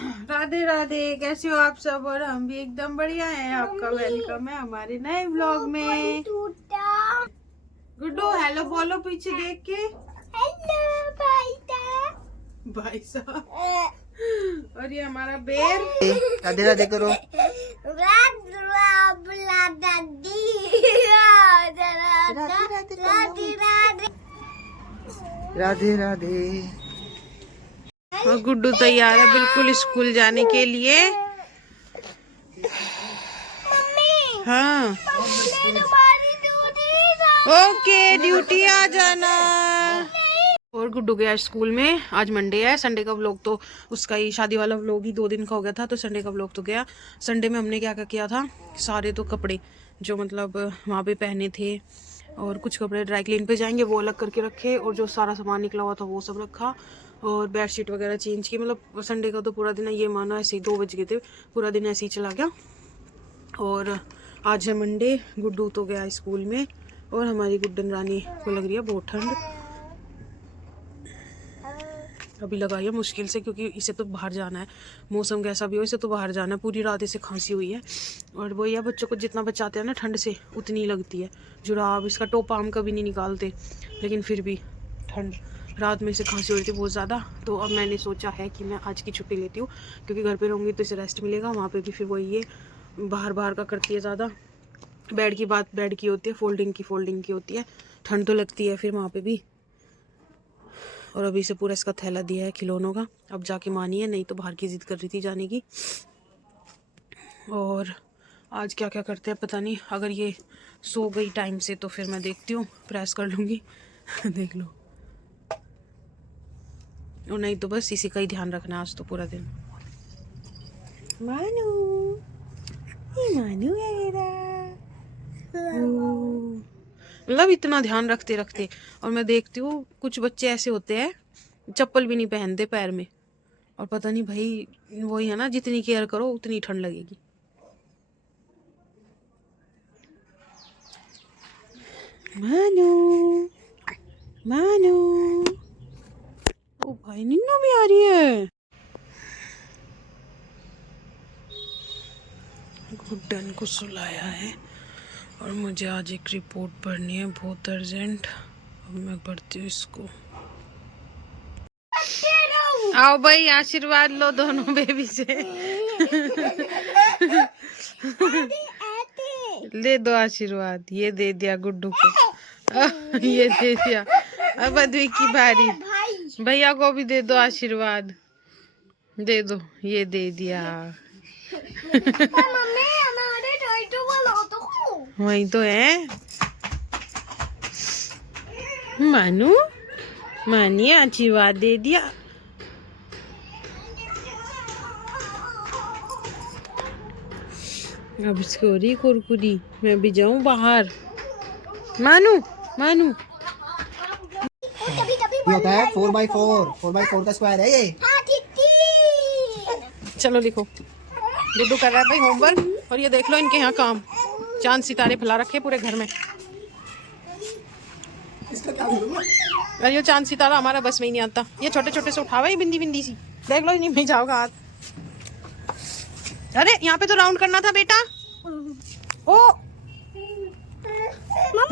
राधे राधे, कैसे हो आप सब? और हम भी एकदम बढ़िया हैं। आपका वेलकम है हमारे नए व्लॉग में। गुड्डू हेलो बोलो पीछे देख के। हेलो भाई साहब। और ये हमारा बेर। राधे राधे करो। राधे राधे। और गुड्डू तैयार है बिल्कुल स्कूल जाने के लिए। हाँ ओके, ड्यूटी आ जाना। और गुड्डू गया स्कूल में। आज मंडे है, संडे का व्लॉग तो उसका ही शादी वाला व्लॉग ही 2 दिन का हो गया था, तो संडे का व्लॉग तो गया। संडे में हमने क्या क्या किया था, सारे तो कपड़े जो मतलब वहाँ पे पहने थे और कुछ कपड़े ड्राई क्लीन पे जाएंगे वो अलग करके रखे, और जो सारा सामान निकला हुआ था वो सब रखा, और बेडशीट वगैरह चेंज की। मतलब संडे का तो पूरा दिन ये मानो ऐसे ही 2 बज गए थे, पूरा दिन ऐसे ही चला गया। और आज है मंडे, गुड्डू तो गया स्कूल में, और हमारी गुड्डन रानी को लग रही है बहुत ठंड। अभी लगाई है मुश्किल से, क्योंकि इसे तो बाहर जाना है, मौसम कैसा भी हो इसे तो बाहर जाना है। पूरी रात इसे खांसी हुई है, और वही है बच्चों को जितना बचाते हैं ना ठंड से उतनी लगती है। जुराब इसका टोपा हम कभी नहीं निकालते, लेकिन फिर भी ठंड, रात में इसे खांसी हो रही थी बहुत ज़्यादा। तो अब मैंने सोचा है कि मैं आज की छुट्टी लेती हूँ, क्योंकि घर पे रहूँगी तो इसे रेस्ट मिलेगा। वहाँ पे भी फिर वही है, बाहर बाहर का करती है ज़्यादा। बेड की बात बेड की होती है, फोल्डिंग की होती है। ठंड तो लगती है फिर वहाँ पे भी। और अभी से पूरा इसका थैला दिया है खिलौनों का, अब जाके मानी है, नहीं तो बाहर की जिद कर रही थी जाने की। और आज क्या क्या करते हैं पता नहीं, अगर ये सो गई टाइम से तो फिर मैं देखती हूँ, प्रेस कर लूँगी। देख लो, और नहीं तो बस इसी का ही ध्यान रखना है आज तो पूरा दिन। मानू, ये मानू है मेरा। मतलब इतना ध्यान रखते रखते, और मैं देखती हूँ कुछ बच्चे ऐसे होते हैं चप्पल भी नहीं पहनते पैर में, और पता नहीं भाई वही है ना, जितनी केयर करो उतनी ठंड लगेगी। मानू मानू, ओ भाई निन्नू भी आ रही है। गुड्डन को सुलाया है, और मुझे आज एक रिपोर्ट पढ़नी है बहुत अर्जेंट। अब मैं पढ़ती हूँ इसको। आओ भाई आशीर्वाद लो दोनों बेबी से। ले दो आशीर्वाद, ये दे दिया गुड्डू को। ये दे दिया। अब अद्वी की बारी, भैया को भी दे दो आशीर्वाद, दे दो, ये दे दिया। वही तो है। मानू मानिए आशीर्वाद दे दिया। अब इसकी हो रही कुरकुरी, मैं भी जाऊं बाहर। मानू मानू, ये होता है 4x4 का स्क्वायर है ये। चलो लिखो। गुड्डू कर रहा है भाई होमवर्क, और ये देख लो इनके यहाँ काम, चांद सितारे फैला रखे पूरे घर में। अरे ये चांद सितारा हमारा बस में ही नहीं आता, ये छोटे छोटे से उठावा, ये बिंदी बिंदी सी, देख लो नहीं जाओगा हाथ। अरे यहाँ पे तो राउंड करना था बेटा। ओ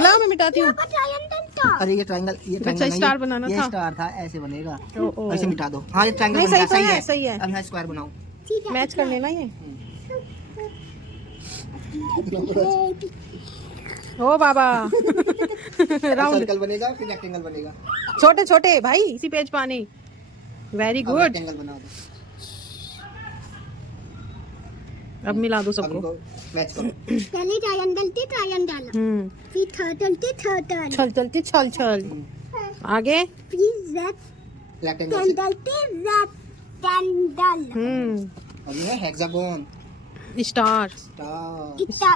ला मैं मिटाती हूँ। अरे ये ट्रायंगल स्टार बनाना ये था। स्टार था, ऐसे बनेगा। ओ। ऐसे मिटा दो। हाँ ये ट्रायंगल नहीं, बन गया, सही तो है, सही सही है। अब यहाँ स्क्वायर बनाओ। मैच कर लेना ये। ओ बाबा। राउंड सर्कल बनेगा, फिर रेक्टेंगल बनेगा। छोटे छोटे भाई इसी पेज पाने। Very good. रेक्टेंगल बना दो। अब मिला दो सबको। मैच करो। पहले ट्रायंगल फिर थर्टल छल चलती छल छल। आगे फिर रेक्टेंगल रेक्टेंगल और ये हेक्सागोन। स्टार फिर स्टार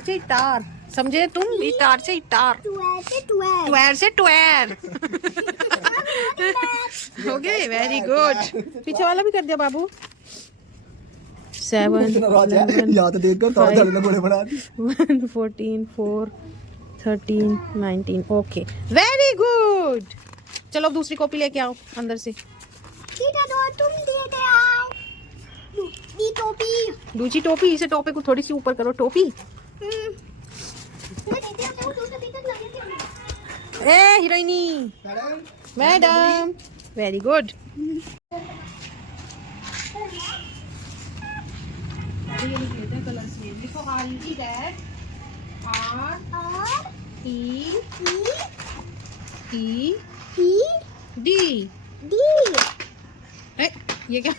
से स्टार, समझे तुम? स्टार से स्टार, ट्वेर से ट्वेर। हो गए, वेरी गुड। पीछे वाला भी कर दिया बाबू। 7 याद देखकर तो धड़ने बड़े बना दी। 1 14 4 13 19। Okay very good. चलो दूसरी कॉपी लेके आओ अंदर से। बेटा दो तुम दे दे आओ दी टोपी दूसरी टोपी, इसे टोपी को थोड़ी सी ऊपर करो, टोपी। मैं देते हैं वो दूसरे भीतर लगे थे ए हीरोइनी, मैडम, वेरी गुड। ये लिख लेते हैं कलर्स में। लिखो RUT दैट और REED। डी ये क्या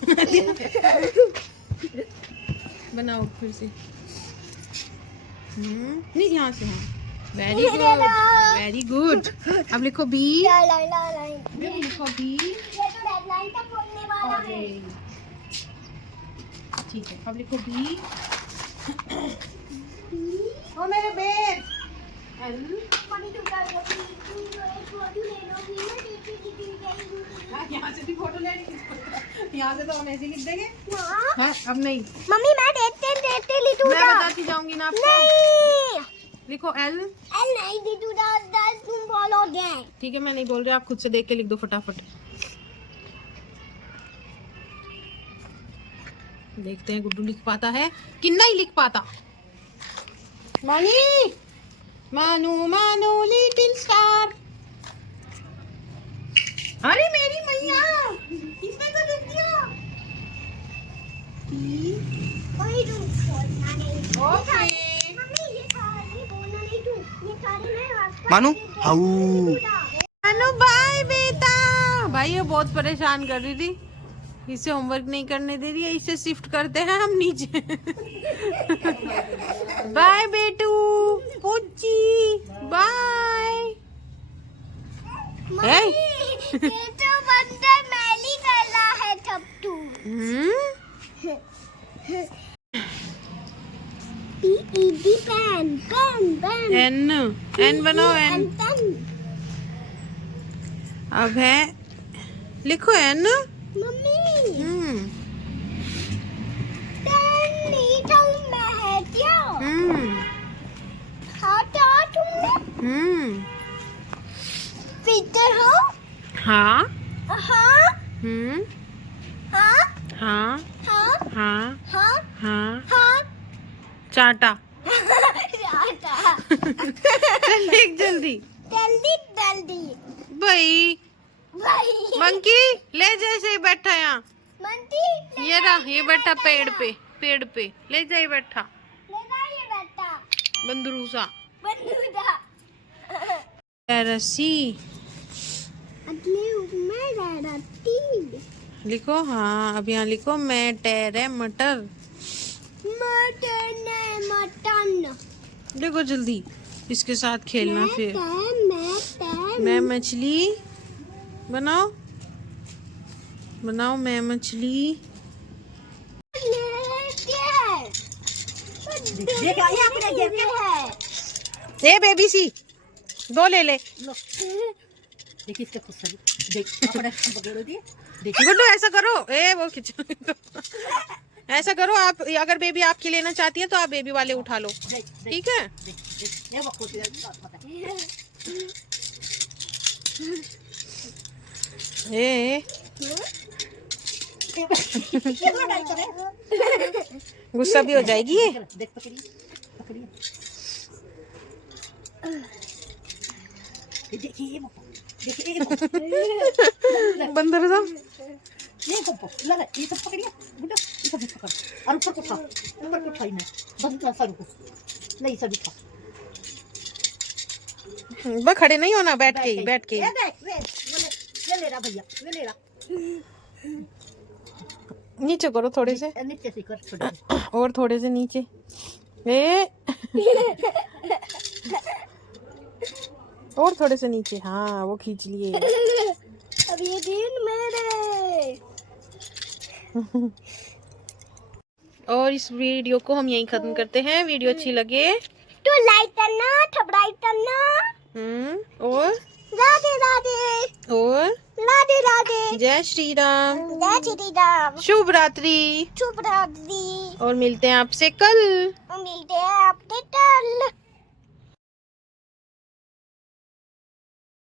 बनाओ फिर से। नहीं, यहाँ से। हाँ, वेरी गुड, वेरी गुड। अब लिखो B। लिखो B। ये तो डेडलाइन तक बोलने वाला है ठीक है, अब लिखो B। ओ मेरे बेड। L। मम्मी तू कर दो तू एक फोटो ले लो ना दीदी यहाँ से भी फोटो लेनी, यहाँ से तो हम ऐसे लिख देंगे। ना हाँ, अब नहीं, मम्मी मैं देखते लिखूंगा मैं बताती जाऊंगी ना आपको। नहीं लिखो L। एल नहीं दीदू दास तुम बोलोगे ठीक है, मैं नहीं बोल रही, आप खुद से देख के लिख दो फटाफट। देखते हैं गुड्डू लिख पाता है कि नहीं लिख पाता। मानी, मानू मानू लिटिल स्टार। अरे मेरी मैया, इसने तो लिख दिया। वही तुम बोलना नहीं ओके मम्मी ये सारे बोलना नहीं तू ये सारे मैं आपका मानू हाउ मानू बाय बेटा। भाई ये बहुत परेशान कर रही थी, इसे होमवर्क नहीं करने दे रही है, इसे शिफ्ट करते हैं हम नीचे। बाय बेटू, पूची बाय। ये तो बंदा मैली कर रहा है टप्पू PED पेन एन बनाओ, एन। अब है, लिखो एन। मम्मी पेन नहीं था मैं है क्या खाता तुमने पीते हो हाँ हाँ हाँ हाँ हाँ हाँ हाँ हाँ हाँ चाटा। जाता चल लिख जल्दी। जल्दी भाई भाई मंकी ले जैसे ही बैठा यहाँ, मंटी ये रहा, ये बैठा पेड़ पे ले जाए बैठा लेना ये बेटा बंदरूसा। बंदूदा रस्सी अगले में रहती लिखो। हाँ, अब यहाँ लिखो मैं टेरे मटर। मटन देखो जल्दी, इसके साथ खेलना फिर। मैं मैं मछली बनाओ, मैं मछली। ए बेबी सी, दो ले ले। गुड्डू ऐसा करो, ए वो खिंच। ऐसा करो, आप अगर बेबी आपकी लेना चाहती है तो आप बेबी वाले उठा लो, ठीक है। ए गुस्सा भी हो जाएगी ये। बंदर सा ये सब पकड़िए गुड्डा, ये सब पकड़ और ऊपर को उठा ही नहीं, बस सर को नहीं सब उठा। बस खड़े नहीं होना, बैठ के ये देख ये ले रहा भैया, ये ले रहा। नीचे करो थोड़े से, नीचे से कर थोड़े और थोड़े से नीचे। ए और थोड़े से नीचे। हाँ, वो खींच लिए। अब ये दिन मेरे। और इस वीडियो को हम यहीं खत्म करते हैं। वीडियो अच्छी लगे तो लाइक करना, सब्सक्राइब करना। और राधे राधे और राधे राधे। जय श्री राम, जय श्री राम। शुभ रात्रि। शुभ रात्रि। और मिलते हैं आपसे कल। मिलते हैं आपके कल।